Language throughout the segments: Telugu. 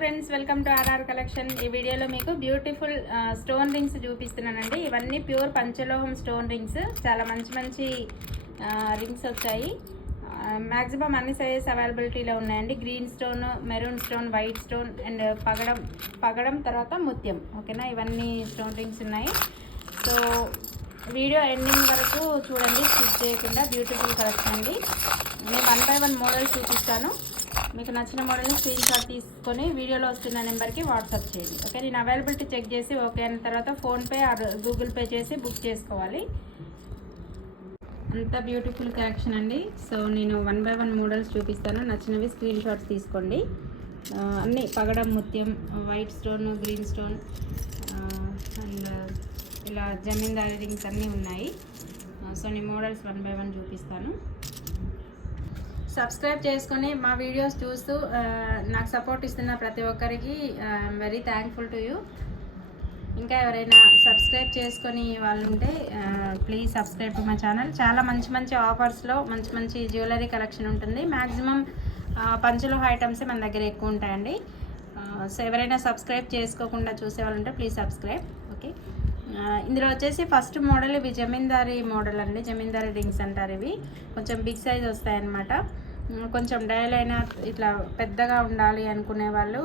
Friends, welcome to RR collection. ఈ వీడియోలో మీకు బ్యూటిఫుల్ స్టోన్ రింగ్స్ చూపిస్తున్నానండి. ఇవన్నీ ప్యూర్ పంచలోహం స్టోన్ రింగ్స్. చాలా మంచి రింగ్స్ వచ్చాయి. మ్యాక్సిమం అన్ని సైజెస్ అవైలబిలిటీలో ఉన్నాయండి. Green stone, maroon stone, white stone and పగడం తర్వాత ముత్యం. ఓకేనా, ఇవన్నీ స్టోన్ రింగ్స్ ఉన్నాయి. సో వీడియో ఎండింగ్ వరకు చూడండి, స్కిప్ చేయకుండా. బ్యూటిఫుల్ కలెక్షన్ అండి. నేను 1 by 1 మోడల్స్ చూపిస్తాను. మీకు నచ్చిన మోడల్ని స్క్రీన్ షాట్ తీసుకొని వీడియోలో వస్తున్న నెంబర్కి వాట్సాప్ చేయండి. ఓకే, నేను అవైలబిలిటీ చెక్ చేసి ఓకే అయిన తర్వాత ఫోన్పే ఆర్ గూగుల్ పే చేసి బుక్ చేసుకోవాలి. అంత బ్యూటిఫుల్ కలెక్షన్ అండి. సో నేను 1 by 1 మోడల్స్ చూపిస్తాను. నచ్చినవి స్క్రీన్ షాట్స్ తీసుకోండి. అన్నీ పగడం, ముత్యం, white stone, green stone and ఇలా జమీందారీ రింగ్స్ అన్నీ ఉన్నాయి. సో నేను మోడల్స్ 1 by 1 చూపిస్తాను. సబ్స్క్రైబ్ చేసుకొని మా వీడియోస్ చూస్తూ నాకు సపోర్ట్ ఇస్తున్న ప్రతి ఒక్కరికి I'm very thankful to you. ఇంకా ఎవరైనా సబ్స్క్రైబ్ చేసుకొని వాళ్ళు ఉంటే please subscribe to my channel. చాలా మంచి ఆఫర్స్లో మంచి జ్యువెలరీ కలెక్షన్ ఉంటుంది. మ్యాక్సిమం పంచలోహ ఐటమ్సే మన దగ్గర ఎక్కువ ఉంటాయండి. సో ఎవరైనా సబ్స్క్రైబ్ చేసుకోకుండా చూసేవాళ్ళు ఉంటే ప్లీజ్ సబ్స్క్రైబ్. ఓకే, ఇందులో వచ్చేసి ఫస్ట్ మోడల్ ఇవి జమీందారీ మోడల్ అండి. జమీందారీ రింగ్స్ అంటారు. ఇవి కొంచెం బిగ్ సైజ్ వస్తాయన్నమాట. కొంచెం డయల్ అయినా ఇట్లా పెద్దగా ఉండాలి అనుకునే వాళ్ళు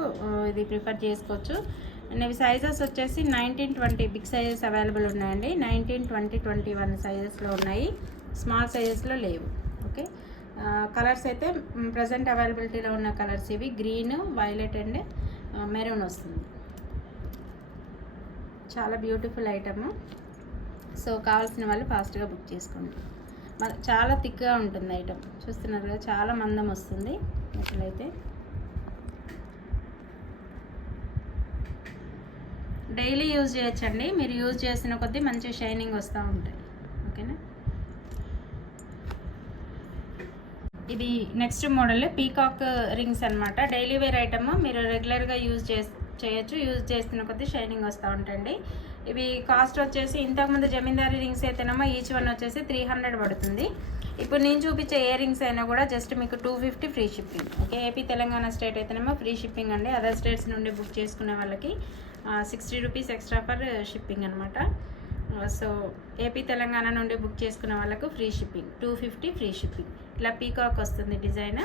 ఇది ప్రిఫర్ చేసుకోవచ్చు. అండ్ ఇవి సైజెస్ వచ్చేసి 19, 20 బిగ్ సైజెస్ అవైలబుల్ ఉన్నాయండి. 19, 20, 21 సైజెస్లో ఉన్నాయి. స్మాల్ సైజెస్లో లేవు. ఓకే, కలర్స్ అయితే ప్రజెంట్ అవైలబిలిటీలో ఉన్న కలర్స్ ఇవి. గ్రీన్, వైలెట్ అండ్ మెరూన్ వస్తుంది. చాలా బ్యూటిఫుల్ ఐటమ్. సో కావాల్సిన వాళ్ళు ఫాస్ట్గా బుక్ చేసుకోండి. చాలా థిక్గా ఉంటుంది ఐటమ్. చూస్తున్నారు కదా, చాలా మందం వస్తుంది. అసలైతే డైలీ యూజ్ చేయొచ్చండి. మీరు యూజ్ చేసిన కొద్దీ మంచి షైనింగ్ వస్తూ ఉంటాయి. ఓకేనా, ఇది నెక్స్ట్ మోడల్ పీకాక్ రింగ్స్ అనమాట. Daily wear item. మీరు రెగ్యులర్గా యూజ్ చేయొచ్చు. యూజ్ చేస్తున్న కొద్దీ షైనింగ్ వస్తూ ఉంటుంది. ఇవి కాస్ట్ వచ్చేసి ఇంతకుముందు జమీందారీ రింగ్స్ అయితేనేమో ఈచ్ వన్ వచ్చేసి 300 పడుతుంది. ఇప్పుడు నేను చూపించే ఏ రింగ్స్ అయినా కూడా జస్ట్ మీకు 250 free shipping. Okay, AP Telangana state అయితేనేమో ఫ్రీ షిప్పింగ్ అండి. అదర్ స్టేట్స్ నుండి బుక్ చేసుకునే వాళ్ళకి 60 రూపీస్ ఎక్స్ట్రా ఫర్ షిప్పింగ్ అనమాట. సో ఏపీ తెలంగాణ నుండి బుక్ చేసుకునే వాళ్ళకు ఫ్రీ షిప్పింగ్, 250 ఫ్రీ షిప్పింగ్. ఇలా పీకాక్ వస్తుంది డిజైన్.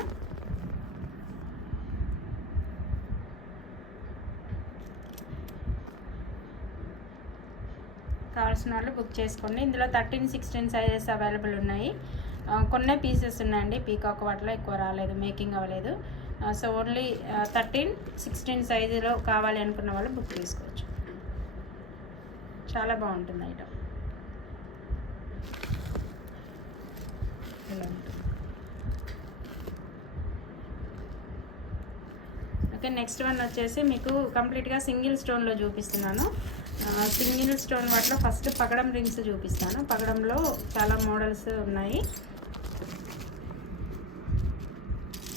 కావాల్సిన వాళ్ళు బుక్ చేసుకోండి. ఇందులో 13, 16 సైజెస్ అవైలబుల్ ఉన్నాయి. కొన్ని పీసెస్ ఉన్నాయండి. పీకాక్ వాటిలో ఎక్కువ రాలేదు, మేకింగ్ అవ్వలేదు. సో ఓన్లీ 13, 16 సైజులో కావాలి అనుకున్న వాళ్ళు బుక్ చేసుకోవచ్చు. చాలా బాగుంటుంది ఐటమ్. ఇలా ఉంటుంది. ఓకే, నెక్స్ట్ వన్ వచ్చేసి మీకు కంప్లీట్గా సింగిల్ స్టోన్లో చూపిస్తున్నాను. సింగిల్ స్టోన్ వాటిలో ఫస్ట్ పగడం రింగ్స్ చూపిస్తాను. పగడంలో చాలా మోడల్స్ ఉన్నాయి.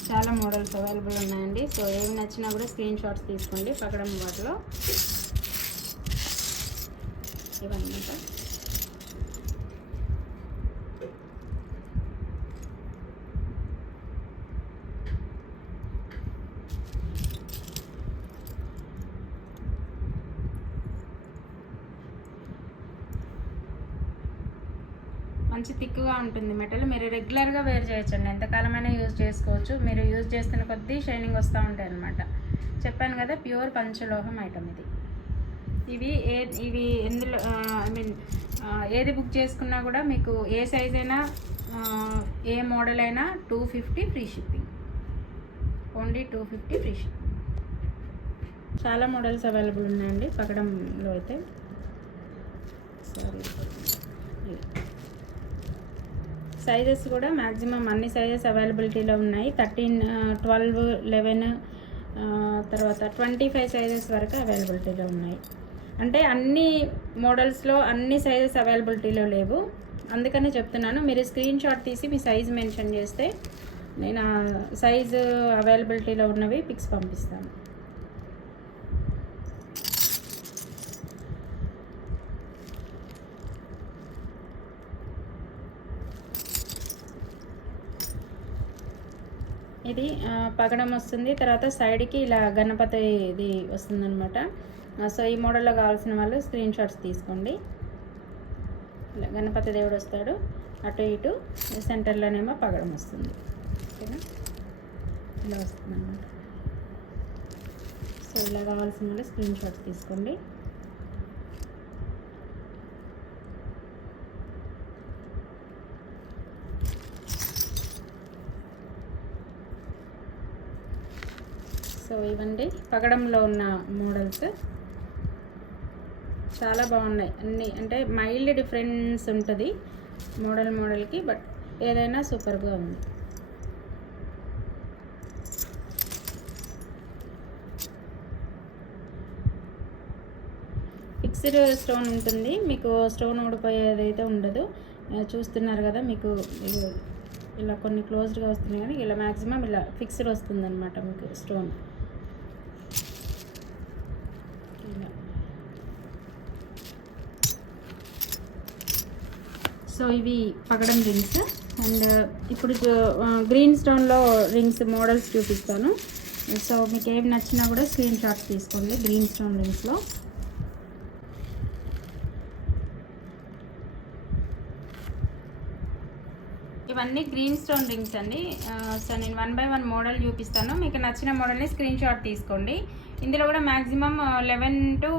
చాలా మోడల్స్ అవైలబుల్ ఉన్నాయండి. సో ఏమి నచ్చినా కూడా స్క్రీన్ షాట్స్ తీసుకోండి. పగడం వాటిలో ఇవన్నీ మంచి థిక్గా ఉంటుంది మెటల్. మీరు రెగ్యులర్గా వేర్ చేయొచ్చండి. ఎంతకాలమైనా యూజ్ చేసుకోవచ్చు. మీరు యూజ్ చేస్తున్న కొద్దీ షైనింగ్ వస్తూ ఉంటాయి అన్నమాట. చెప్పాను కదా, ప్యూర్ పంచలోహం ఐటమ్ ఇది. ఇవి ఎందులో ఏది బుక్ చేసుకున్నా కూడా మీకు ఏ సైజ్ అయినా ఏ మోడల్ అయినా 250 free shipping. Only 250 free shipping. చాలా మోడల్స్ అవైలబుల్ ఉన్నాయండి పగడంలో అయితే. సైజెస్ కూడా మ్యాక్సిమం అన్ని సైజెస్ అవైలబిలిటీలో ఉన్నాయి. 13, 12, 11 తర్వాత 25 సైజెస్ వరకు అవైలబిలిటీలో ఉన్నాయి. అంటే అన్ని మోడల్స్లో అన్ని సైజెస్ అవైలబిలిటీలో లేవు, అందుకని చెప్తున్నాను. మీరు స్క్రీన్ షాట్ తీసి మీ సైజ్ మెన్షన్ చేస్తే నేను సైజు అవైలబిలిటీలో ఉన్నవి పిక్స్ పంపిస్తాను. ఇది పగడం వస్తుంది. తర్వాత సైడ్కి ఇలా గణపతి ఇది వస్తుందన్నమాట. సో ఈ మోడల్లో కావాల్సిన వాళ్ళు స్క్రీన్ షాట్స్ తీసుకోండి. ఇలా గణపతి దేవుడు వస్తాడు, అటు ఇటు సెంటర్లోనేమో పగడం వస్తుంది. ఓకేనా, ఇలా వస్తుంది అన్నమాట. సో ఇలా కావాల్సిన వాళ్ళు స్క్రీన్ షాట్స్ తీసుకోండి. సో ఇవండి పగడంలో ఉన్న మోడల్స్, చాలా బాగున్నాయి అన్నీ. అంటే మైల్డ్ డిఫరెన్స్ ఉంటుంది మోడల్కి, బట్ ఏదైనా సూపర్గా ఉంది. ఫిక్స్డ్ స్టోన్ ఉంటుంది, మీకు స్టోన్ ఊడిపోయేది అయితే ఉండదు. చూస్తున్నారు కదా, మీకు ఇలా కొన్ని క్లోజ్డ్గా వస్తున్నాయి, కానీ ఇలా మ్యాక్సిమం ఇలా ఫిక్స్డ్ వస్తుందన్నమాట మీకు స్టోన్. సో ఇవి పగడం రింగ్స్. అండ్ ఇప్పుడు గ్రీన్ స్టోన్లో రింగ్స్ మోడల్స్ చూపిస్తాను. సో మీకు ఏమి నచ్చినా కూడా స్క్రీన్ షాట్స్ తీసుకోండి. గ్రీన్ స్టోన్ రింగ్స్లో ఇవన్నీ గ్రీన్ స్టోన్ రింగ్స్ అండి. సో నేను 1 by 1 మోడల్ చూపిస్తాను, మీకు నచ్చిన మోడల్ని స్క్రీన్ షాట్ తీసుకోండి. ఇందులో కూడా మ్యాక్సిమం 11 to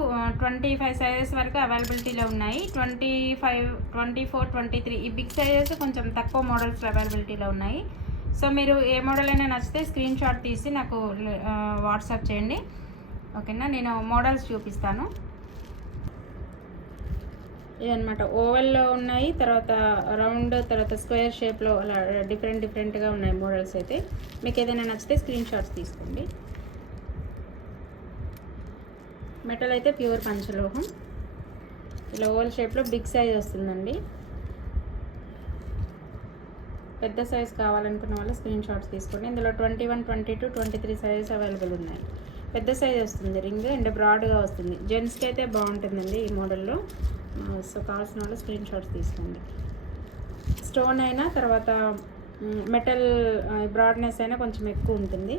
25 సైజెస్ వరకు అవైలబిలిటీలో ఉన్నాయి. 25, 24, 23 ఈ బిగ్ సైజెస్ కొంచెం తక్కువ మోడల్స్ అవైలబిలిటీలో ఉన్నాయి. సో మీరు ఏ మోడల్ అయినా నచ్చితే స్క్రీన్ షాట్ తీసి నాకు వాట్సాప్ చేయండి. ఓకేనా, నేను మోడల్స్ చూపిస్తాను. ఇదనమాట, ఓవెల్లో ఉన్నాయి, తర్వాత రౌండ్, తర్వాత స్క్వేర్ షేప్లో అలా డిఫరెంట్గా ఉన్నాయి మోడల్స్. అయితే మీకు ఏదైనా నచ్చితే స్క్రీన్ షాట్స్ తీసుకోండి. మెటల్ అయితే ప్యూర్ పంచలోహం, ఇలా ఓవెల్ షేప్లో బిగ్ సైజ్ వస్తుందండి. పెద్ద సైజ్ కావాలనుకున్న వాళ్ళు స్క్రీన్ షాట్స్ తీసుకోండి. ఇందులో 21, 22, 23 సైజెస్ అవైలబుల్ ఉన్నాయి. పెద్ద సైజ్ వస్తుంది రింగ్, అండ్ బ్రాడ్గా వస్తుంది. జెంట్స్కి అయితే బాగుంటుందండి ఈ మోడల్లో. సో కావాల్సిన వాళ్ళు స్క్రీన్ షాట్స్ తీసుకోండి. స్టోన్ అయినా, తర్వాత మెటల్ బ్రాడ్నెస్ అయినా కొంచెం ఎక్కువ ఉంటుంది.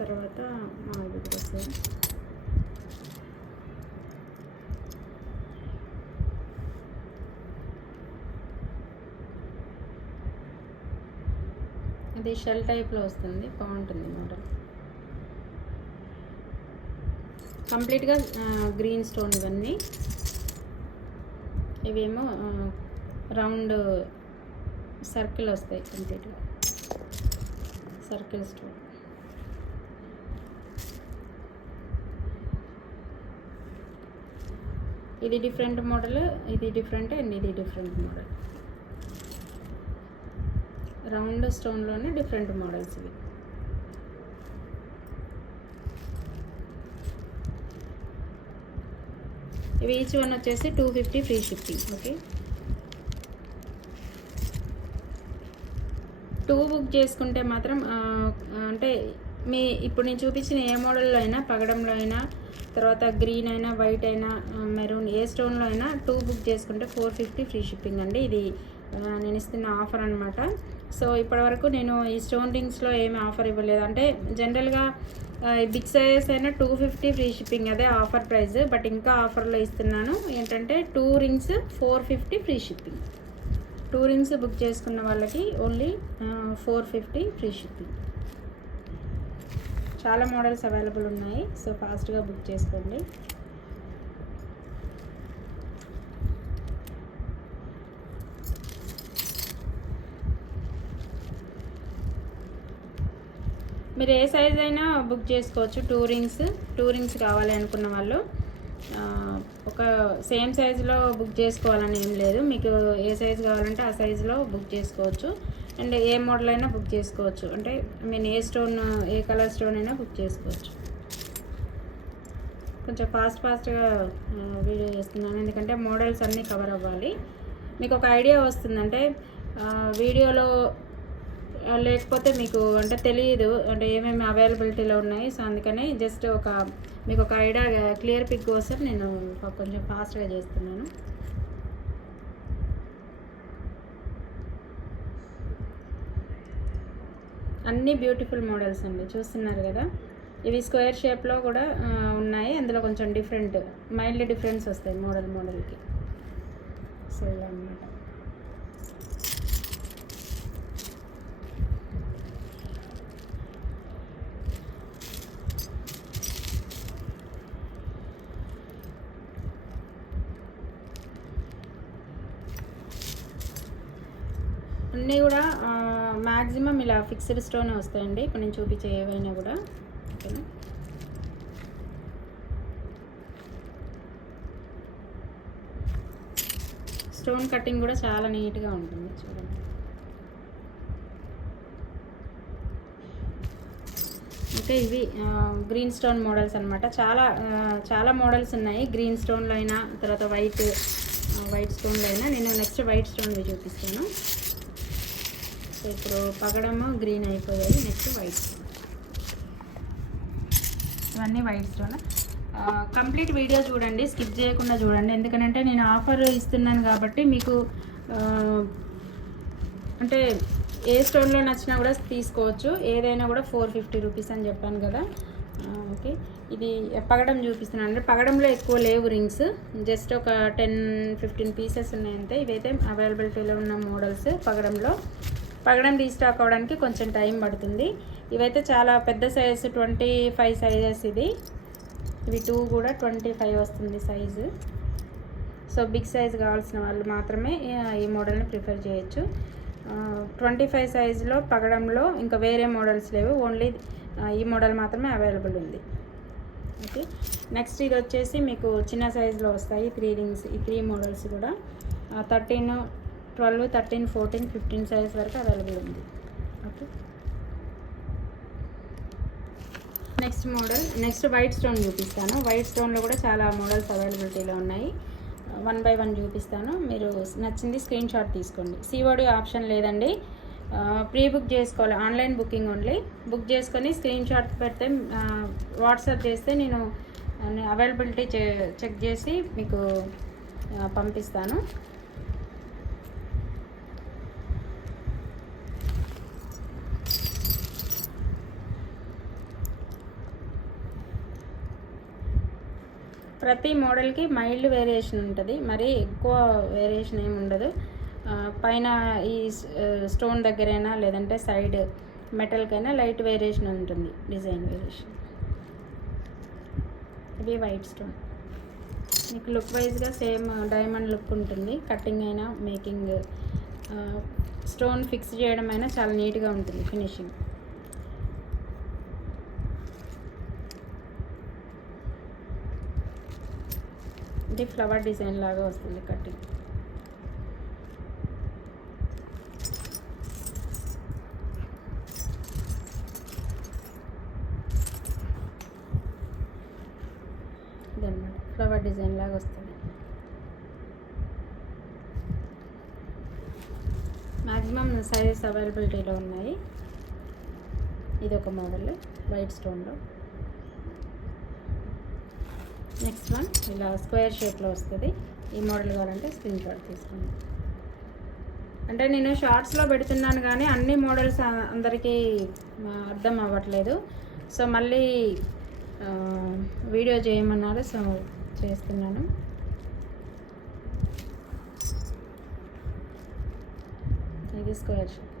తర్వాత వస్తుంది. ఇది షెల్ టైప్లో వస్తుంది, బాగుంటుంది మోడల్. కంప్లీట్గా గ్రీన్ స్టోన్ ఇవన్నీ. ఇవేమో రౌండ్ సర్కిల్ వస్తాయి, కంప్లీట్గా సర్కిల్ స్టోన్. ఇది డిఫరెంట్ మోడల్, ఇది డిఫరెంట్, అండ్ ఇది డిఫరెంట్ మోడల్. రౌండ్ స్టోన్లోనే డిఫరెంట్ మోడల్స్ ఇవి. ఇవి ఈచ్ వన్ వచ్చేసి 250 ఫ్రీ షిప్పింగ్. ఓకే, 2 బుక్ చేసుకుంటే మాత్రం అంటే మీ ఇప్పుడు నేను చూపించిన ఏ మోడల్లో అయినా, పగడంలో అయినా, తర్వాత గ్రీన్ అయినా, వైట్ అయినా, మెరూన్, ఏ స్టోన్లో అయినా 2 బుక్ చేసుకుంటే 450 ఫ్రీ షిప్పింగ్ అండి. ఇది నేను ఇస్తున్న ఆఫర్ అనమాట. సో ఇప్పటివరకు నేను ఈ స్టోన్ రింగ్స్లో ఏమి ఆఫర్ ఇవ్వలేదు. అంటే జనరల్గా బిగ్ సైజెస్ అయినా 250 ఫ్రీ షిప్పింగ్, అదే ఆఫర్ ప్రైస్. బట్ ఇంకా ఆఫర్లో ఇస్తున్నాను ఏంటంటే 2 rings 450 free shipping. 2 rings book చేసుకున్న వాళ్ళకి ఓన్లీ 450 ఫ్రీ షిప్పింగ్. చాలా మోడల్స్ అవైలబుల్ ఉన్నాయి, సో ఫాస్ట్గా బుక్ చేసుకోండి. మీరు ఏ సైజ్ అయినా బుక్ చేసుకోవచ్చు. 2 రింగ్స్ కావాలి అనుకున్న వాళ్ళు ఒక సేమ్ సైజులో బుక్ చేసుకోవాలని ఏం లేదు. మీకు ఏ సైజు కావాలంటే ఆ సైజులో బుక్ చేసుకోవచ్చు. అండ్ ఏ మోడల్ అయినా బుక్ చేసుకోవచ్చు. అంటే నేను ఏ స్టోన్, ఏ కలర్ స్టోన్ అయినా బుక్ చేసుకోవచ్చు. కొంచెం ఫాస్ట్గా వీడియో చేస్తున్నాను, ఎందుకంటే మోడల్స్ అన్నీ కవర్ అవ్వాలి. మీకు ఒక ఐడియా వస్తుంది, అంటే వీడియోలో లేకపోతే మీకు అంటే తెలియదు అంటే ఏమేమి అవైలబిలిటీలో ఉన్నాయి. సో అందుకని జస్ట్ మీకు ఒక ఐడియా, క్లియర్ పిక్ కోసం నేను కొంచెం ఫాస్ట్గా చేస్తున్నాను. అన్నీ బ్యూటిఫుల్ మోడల్స్ అండి, చూస్తున్నారు కదా. ఇవి స్క్వేర్ షేప్లో కూడా ఉన్నాయి, అందులో కొంచెం డిఫరెంట్ మైల్డ్ డిఫరెన్స్ వస్తాయి మోడల్కి. సో ఇలా అన్నమాట. అన్నీ కూడా మ్యాక్సిమం ఇలా ఫిక్స్డ్ స్టోన్ వస్తాయండి. ఇప్పుడు నేను చూపించే ఏవైనా కూడా. ఓకేనా. స్టోన్ కటింగ్ కూడా చాలా నీట్గా ఉంటుంది, చూడండి. ఇంకా ఇవి గ్రీన్ స్టోన్ మోడల్స్ అనమాట. చాలా మోడల్స్ ఉన్నాయి, గ్రీన్ స్టోన్లో అయినా, తర్వాత వైట్ స్టోన్లో అయినా. నేను నెక్స్ట్ వైట్ స్టోన్వి చూపిస్తాను. సో ఇప్పుడు పగడము గ్రీన్ అయిపోయాయి, నెక్స్ట్ వైట్ స్టోన్. ఇవన్నీ వైట్ స్టోన్. కంప్లీట్ వీడియో చూడండి, స్కిప్ చేయకుండా చూడండి. ఎందుకంటే నేను ఆఫర్ ఇస్తున్నాను కాబట్టి మీకు అంటే ఏ స్టోన్లో నచ్చినా కూడా తీసుకోవచ్చు. ఏదైనా కూడా 450 రూపీస్ అని చెప్పాను కదా. ఓకే, ఇది పగడం చూపిస్తున్నాను. అంటే పగడంలో ఎక్కువ లేవు రింగ్స్, జస్ట్ ఒక 10-15 పీసెస్ ఉన్నాయి అంతే. ఇవైతే అవైలబిలిటీలో ఉన్న మోడల్స్. పగడం రీస్టాక్ అవ్వడానికి కొంచెం టైం పడుతుంది. ఇవైతే చాలా పెద్ద సైజు, 25 సైజెస్. ఇవి 2 కూడా 25 వస్తుంది సైజు. సో బిగ్ సైజ్ కావాల్సిన వాళ్ళు మాత్రమే ఈ మోడల్ని ప్రిఫర్ చేయొచ్చు. 25 సైజులో పగడంలో ఇంకా వేరే మోడల్స్ లేవు, ఓన్లీ ఈ మోడల్ మాత్రమే అవైలబుల్ ఉంది. ఓకే, నెక్స్ట్ ఇది వచ్చేసి మీకు చిన్న సైజులో వస్తాయి 3 రింగ్స్. ఈ 3 మోడల్స్ కూడా 13, 12, 13, 14, 15 సైజ్ వరకు అవైలబుల్ ఉంది. ఓకే, నెక్స్ట్ వైట్ స్టోన్ చూపిస్తాను. వైట్ స్టోన్లో కూడా చాలా మోడల్స్ అవైలబిలిటీలో ఉన్నాయి. 1 by 1 చూపిస్తాను. మీరు నచ్చింది స్క్రీన్ షాట్ తీసుకోండి. సిఓడి ఆప్షన్ లేదండి, ప్రీ బుక్ చేసుకోవాలి. Online booking only. బుక్ చేసుకొని స్క్రీన్ షాట్ పెడితే వాట్సాప్ చేస్తే నేను అవైలబిలిటీ చెక్ చేసి మీకు పంపిస్తాను. ప్రతి మోడల్కి మైల్డ్ వేరియేషన్ ఉంటుంది, మరి ఎక్కువ వేరియేషన్ ఏమి ఉండదు. పైన ఈ స్టోన్ దగ్గరైనా లేదంటే సైడ్ మెటల్కైనా లైట్ వేరియేషన్ ఉంటుంది, డిజైన్ వేరియేషన్. ఇది వైట్ స్టోన్. మీకు లుక్ వైజ్గా సేమ్ డైమండ్ లుక్ ఉంటుంది. కటింగ్ అయినా, మేకింగ్, స్టోన్ ఫిక్స్ చేయడం అయినా చాలా నీట్గా ఉంటుంది ఫినిషింగ్. ఇది ఫ్లవర్ డిజైన్ లాగా వస్తుంది కటింగ్. ఇదన్నమాట, ఫ్లవర్ డిజైన్ లాగా వస్తుంది. మ్యాక్సిమం సైజెస్ అవైలబిలిటీలో ఉన్నాయి. ఇది ఒక మోడల్ వైట్ స్టోన్లో. నెక్స్ట్ వన్ ఇలా స్క్వేర్ షేప్లో వస్తుంది. ఈ మోడల్ కావాలంటే స్క్రీన్ షాట్ తీసుకోండి. అంటే నేను షార్ట్స్లో పెడుతున్నాను కానీ అన్ని మోడల్స్ అందరికీ అర్థం అవ్వట్లేదు. సో మళ్ళీ వీడియో చేయమన్నారు, సో చేస్తున్నాను. ఇది స్క్వేర్ షేప్.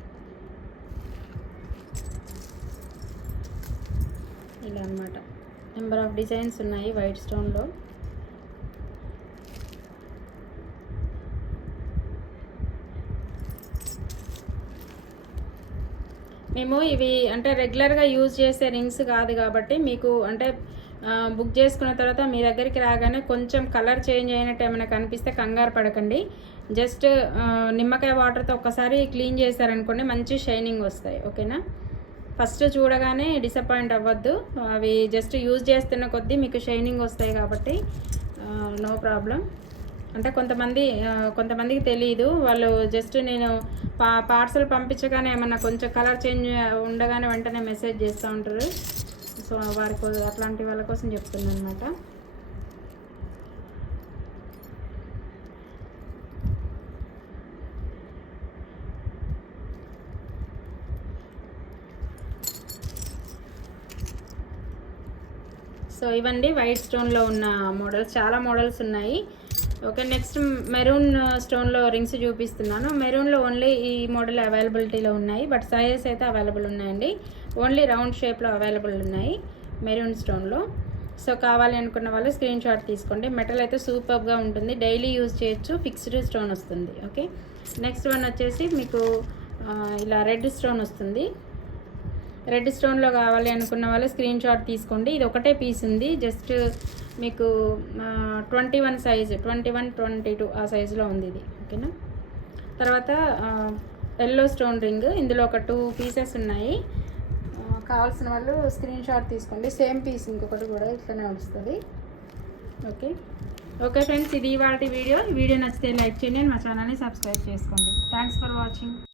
ఇలా అన్నమాట. నెంబర్ ఆఫ్ డిజైన్స్ ఉన్నాయి వైట్ స్టోన్లో. మేము ఇవి అంటే రెగ్యులర్గా యూజ్ చేసే రింగ్స్ కాదు కాబట్టి మీకు అంటే బుక్ చేసుకున్న తర్వాత మీ దగ్గరికి రాగానే కొంచెం కలర్ చేంజ్ అయినట్టు ఏమైనా కనిపిస్తే కంగారు పడకండి. జస్ట్ నిమ్మకాయ వాటర్తో ఒక్కసారి క్లీన్ చేశారనుకోండి, మంచి షైనింగ్ వస్తాయి. ఓకేనా, ఫస్ట్ చూడగానే డిసప్పాయింట్ అవ్వద్దు. అవి జస్ట్ యూజ్ చేస్తున్న కొద్దీ మీకు షైనింగ్ వస్తాయి కాబట్టి నో ప్రాబ్లం. అంటే కొంతమందికి తెలియదు, వాళ్ళు జస్ట్ నేను పార్సల్ పంపించగానే ఏమన్నా కొంచెం కలర్ చేంజ్ ఉండగానే వెంటనే మెసేజ్ చేస్తూ ఉంటారు. సో అట్లాంటి వాళ్ళ కోసం చెప్తున్నాను అనమాట. సో ఇవండి వైట్ స్టోన్లో ఉన్న మోడల్స్, చాలా మోడల్స్ ఉన్నాయి. ఓకే, నెక్స్ట్ మెరూన్ స్టోన్లో రింగ్స్ చూపిస్తున్నాను. మెరూన్లో ఓన్లీ ఈ మోడల్ అవైలబిలిటీలో ఉన్నాయి, బట్ సైజెస్ అయితే అవైలబుల్ ఉన్నాయండి. ఓన్లీ రౌండ్ షేప్లో అవైలబుల్ ఉన్నాయి మెరూన్ స్టోన్లో. సో కావాలి అనుకున్న వాళ్ళు స్క్రీన్ షాట్ తీసుకోండి. మెటల్ అయితే సూపర్గా ఉంటుంది, డైలీ యూజ్ చేయొచ్చు, ఫిక్స్డ్ స్టోన్ వస్తుంది. ఓకే, నెక్స్ట్ వన్ వచ్చేసి మీకు ఇలా రెడ్ స్టోన్ వస్తుంది. రెడ్ స్టోన్లో కావాలి అనుకున్న వాళ్ళు స్క్రీన్ షాట్ తీసుకోండి. ఇది ఒకటే పీస్ ఉంది, జస్ట్ మీకు 21 సైజు, 21, 22 ఆ సైజులో ఉంది ఇది. ఓకేనా, తర్వాత ఎల్లో స్టోన్ రింగ్, ఇందులో ఒక 2 పీసెస్ ఉన్నాయి. కావాల్సిన వాళ్ళు స్క్రీన్ షాట్ తీసుకోండి. సేమ్ పీస్ ఇంకొకటి కూడా ఇట్లనే వస్తుంది. ఓకే ఓకే ఫ్రెండ్స్, ఇది వాటి వీడియో. ఈ వీడియో నచ్చితే లైక్ చేయండి, మా ఛానల్ని సబ్స్క్రైబ్ చేసుకోండి. Thanks for watching.